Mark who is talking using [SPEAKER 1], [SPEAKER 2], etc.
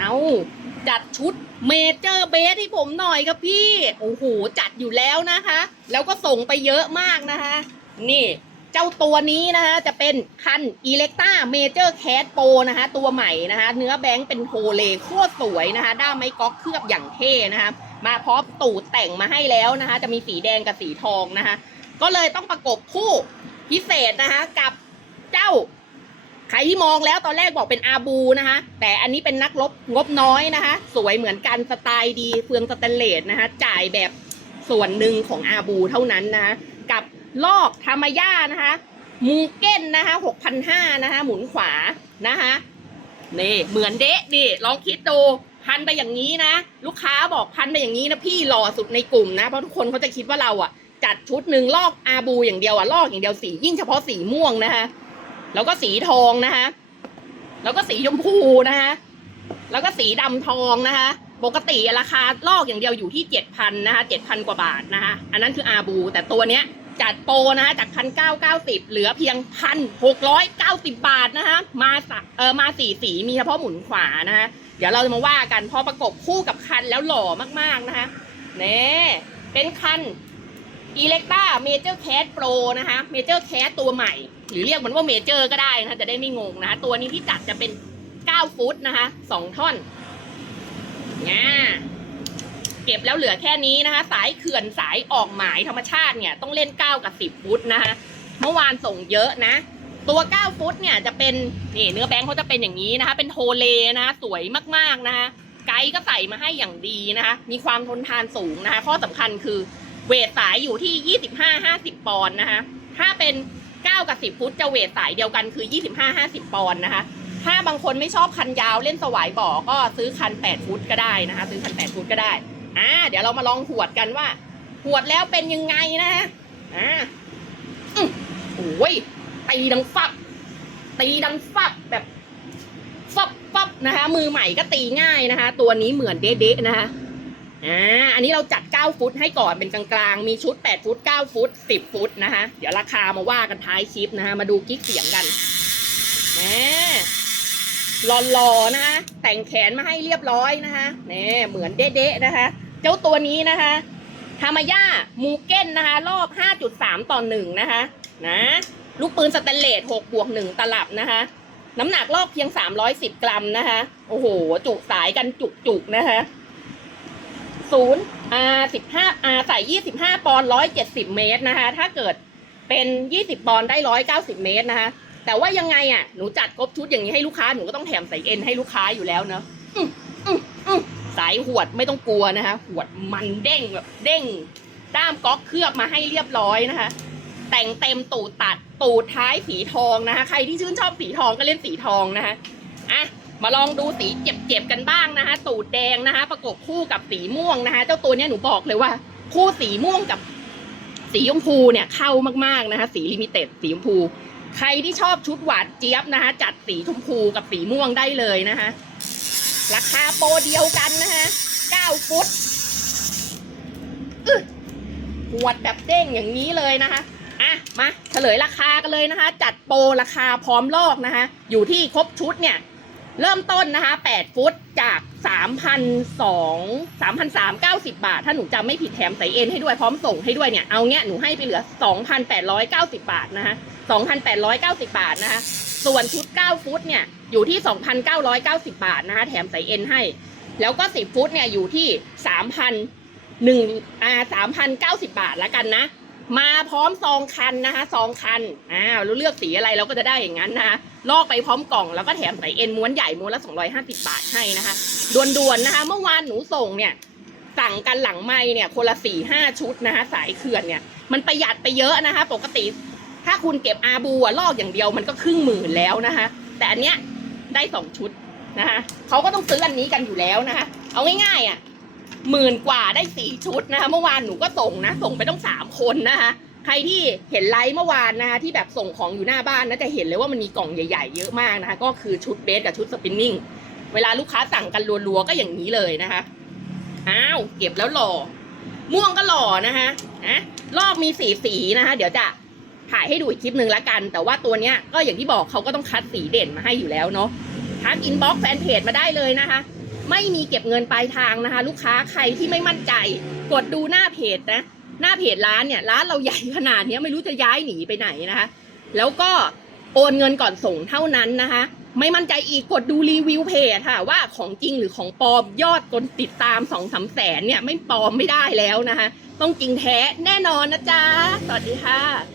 [SPEAKER 1] เอาจัดชุดเมเจอร์เบสให้ผมหน่อยครับพี่ โอ้โห จัดอยู่แล้วนะคะ แล้วก็ส่งไปเยอะมากนะคะ นี่เจ้าตัวนี้นะคะจะเป็นคันอ Electa Major Cat Pro นะคะ ตัวใหม่นะคะ เนื้อแบงค์เป็นโฮเลโคตรสวยนะคะ ด้ามไม้ก๊อกเคลือบอย่างเท่นะคะ มาพร้อมตูดแต่งมาให้แล้วนะคะ จะมีสีแดงกับสีทองนะคะ ก็เลยต้องประกบคู่พิเศษนะคะ กับเจ้า ใครที่มองแล้วตอนแรกบอกเป็นอาบูนะคะ แต่อันนี้เป็นนักรบงบน้อยนะคะ สวยเหมือนกันสไตล์ดีเฟืองสแตนเลสนะคะ จ่ายแบบส่วนหนึ่งของอาบูเท่านั้นนะคะกับลอกธรรมย่านะคะมูเก้นนะคะหกพันห้านะคะหมุนขวานะคะนี่เหมือนเดะนี่ลองคิดดูพันไปอย่างนี้นะ ลูกค้าบอกพันไปอย่างนี้นะพี่หล่อสุดในกลุ่มนะ เพราะทุกคนเขาจะคิดว่าเราอะ จัดชุดหนึ่งลอกอาบูอย่างเดียวอะลอกอย่างเดียวสียิ่งเฉพาะสีม่วงนะคะ แล้วก็สีทองนะคะ แล้วก็สีชมพูนะคะ แล้วก็สีดำทองนะคะ ปกติราคาลอกอย่างเดียวอยู่ที่เจ็ดพันนะคะเจ็ดพันกว่าบาทนะคะ อันนั้นคืออาบู แต่ตัวเนี้ยจัดโปรนะคะจากพันเก้าเก้าสิบเหลือเพียงพันหกร้อยเก้าสิบบาทนะคะ มาสเออมาสีสีมีเฉพาะหมุนขวานะคะ เดี๋ยวเราจะมาว่ากันพอประกบคู่กับคันแล้วหล่อมากๆนะคะเน่เป็นคัน e l e c t a Major Cat Pro นะคะ Major Cat ตัวใหม่ หรือเรียกมันว่า Major ก็ได้นะคะจะได้ไม่งงนะคะตัวนี้ที่จัดจะเป็น 9 ฟุตนะคะ 2 ท่อนง่าเก็บแล้วเหลือแค่นี้นะคะ สายเขื่อนสายออกหมายธรรมชาติเนี่ยต้องเล่น 9 กับ 10 ฟุตนะคะ เมื่อวานส่งเยอะนะ ตัว 9 ฟุตเนี่ยจะเป็นนี่เนื้อแบงค์เขาจะเป็นอย่างนี้นะคะ เป็นโทเลนะคะสวยมากๆนะคะไกด์ก็ใส่มาให้อย่างดีนะคะ มีความทนทานสูงนะคะ ข้อสำคัญคือ เวทสายอยู่ที่25-50ปอนด์นะคะ ถ้าเป็น9กับ10ฟุตจะเวทสายเดียวกันคือ25-50ปอนด์นะคะ ถ้าบางคนไม่ชอบคันยาวเล่นสวายบ่อก็ซื้อคัน8ฟุตก็ได้นะคะ ซื้อคัน8ฟุตก็ได้อ่าเดี๋ยวเรามาลองหวดกันว่า หวดแล้วเป็นยังไงนะอ่าอือโอ้ยตีดังฟับตีดังฟับแบบฟับฟับนะคะ มือใหม่ก็ตีง่ายนะคะ ตัวนี้เหมือนเด๊ะๆนะคะ อ่าอันนี้เราจัด 9 ฟุตให้ก่อนเป็นกลางๆ มีชุด 8 ฟุต 9 ฟุต 10 ฟุตนะคะ เดี๋ยวราคามาว่ากันท้ายคลิปนะคะ มาดูกิ๊กเสียงกันแหมหล่อๆนะคะ แต่งแขนมาให้เรียบร้อยนะคะแหมเหมือนเด๊ะๆนะคะ เจ้าตัวนี้นะคะทามาย่ามูเก้นนะคะ รอบ 5.3 ต่อ 1 นะคะ นะ ลูกปืนสแตนเลส6บวก1ตลับนะคะ น้ำหนักรอบเพียง 310 กรัมนะคะ โอ้โห จุสายกันจุกๆนะคะ ศูนย์อาสิบห้าอาใส่ยี่สิบห้าปอนด์ร้อยเจ็ดสิเมตรนะคะ ถ้าเกิดเป็นยี่สิบปอนด์ได้ร้อยเก้าสิเมตรนะคะ แต่ว่ายังไงอะ หนูจัดครบชุดอย่างนี้ให้ลูกค้า หนูก็ต้องแถมใส่เอ็นให้ลูกค้าอยู่แล้วเนอะสายหวดไม่ต้องกลัวนะคะ หวดมันเด้งแบบเด้ง ด้ามก๊อกเคลือบมาให้เรียบร้อยนะคะ แต่งเต็มตูดตัดตูดท้ายสีทองนะคะ ใครที่ชื่นชอบสีทองก็เล่นสีทองนะคะ อะ มาลองดูสีเจ็บๆกันบ้างนะคะ ตูดแดงนะคะ ประกบคู่กับสีม่วงนะคะ เจ้าตัวเนี้ยหนูบอกเลยว่า คู่สีม่วงกับสีชมพูเนี่ยเข้ามากๆนะคะ สีลิมิเต็ดสีชมพู ใครที่ชอบชุดหวานเจี๊ยบนะคะ จัดสีชมพูกับสีม่วงได้เลยนะคะ ราคาโปรเดียวกันนะคะ9ฟุตหวดแบบเด้งอย่างนี้เลยนะคะอะมาเฉลยราคากันเลยนะคะ จัดโปรราคาพร้อมลอกนะคะ อยู่ที่ครบชุดเนี่ย เริ่มต้นนะคะ8ฟุตจาก3,200 3,390 บาท ถ้าหนูจำไม่ผิดแถมใส่เอ็นให้ด้วยพร้อมส่งให้ด้วยเนี่ย เอาเนี้ยหนูให้ไปเหลือ 2,890 บาทนะคะ2,890 บาทนะคะ ส่วนชุด 9 ฟุตเนี่ย อยู่ที่ 2,990 บาทนะคะ แถมใส่เอ็นให้ แล้วก็ 10 ฟุตเนี่ย อยู่ที่ 3,000หนึ่งอ่า3,090 บาทแล้วกันนะ มาพร้อมซองคันนะคะซองคัน อ่าเราเลือกสีอะไรเราก็จะได้อย่างนั้นนะคะ ลอกไปพร้อมกล่องแล้วก็แถมใส่เอ็นม้วนใหญ่ม้วนละ250 บาทให้นะคะด่วนๆนะคะ เมื่อวานหนูส่งเนี่ยสั่งกันหลังไม่เนี่ยคนละสี่ห้าชุดนะคะสายเขื่อนเนี่ยมันประหยัดไปเยอะนะคะ ปกติถ้าคุณเก็บอาบูอะลอกอย่างเดียวมันก็ครึ่งหมื่นแล้วนะคะ แต่อันเนี้ยได้สองชุดนะคะเขาก็ต้องซื้ออันนี้กันอยู่แล้วนะคะ เอาง่ายๆอะหมื่นกว่าได้สี่ชุดนะคะ เมื่อวานหนูก็ส่งนะ ส่งไปต้องสามคนนะคะ ใครที่เห็นไลฟ์เมื่อวานนะคะที่แบบส่งของอยู่หน้าบ้านนะจะเห็นเลยว่ามันมีกล่องใหญ่ ๆ เยอะมากนะคะ ก็คือชุดเบสกับชุดสปินนิ่งเวลาลูกค้าสั่งกันรัวๆก็อย่างนี้เลยนะคะอ้าวเก็บแล้วหล่อ ม่วงก็หล่อนะคะนะรอบมีสีสีนะคะ เดี๋ยวจะถ่ายให้ดูอีกคลิปหนึ่งละกัน แต่ว่าตัวเนี้ยก็อย่างที่บอกเขาก็ต้องคัดสีเด่นมาให้อยู่แล้วเนาะทักอินบ็อกแฟนเพจมาได้เลยนะคะ ไม่มีเก็บเงินปลายทางนะคะ ลูกค้าใครที่ไม่มั่นใจ กดดูหน้าเพจนะ หน้าเพจร้านเนี่ยร้านเราใหญ่ขนาดนี้ไม่รู้จะย้ายหนีไปไหนนะคะ แล้วก็โอนเงินก่อนส่งเท่านั้นนะคะ ไม่มั่นใจอีกกดดูรีวิวเพจค่ะ ว่าของจริงหรือของปลอมยอดคนติดตามสองสามแสนเนี่ยไม่ปลอมไม่ได้แล้วนะคะ ต้องจริงแท้แน่นอนนะจ๊ะสวัสดีค่ะ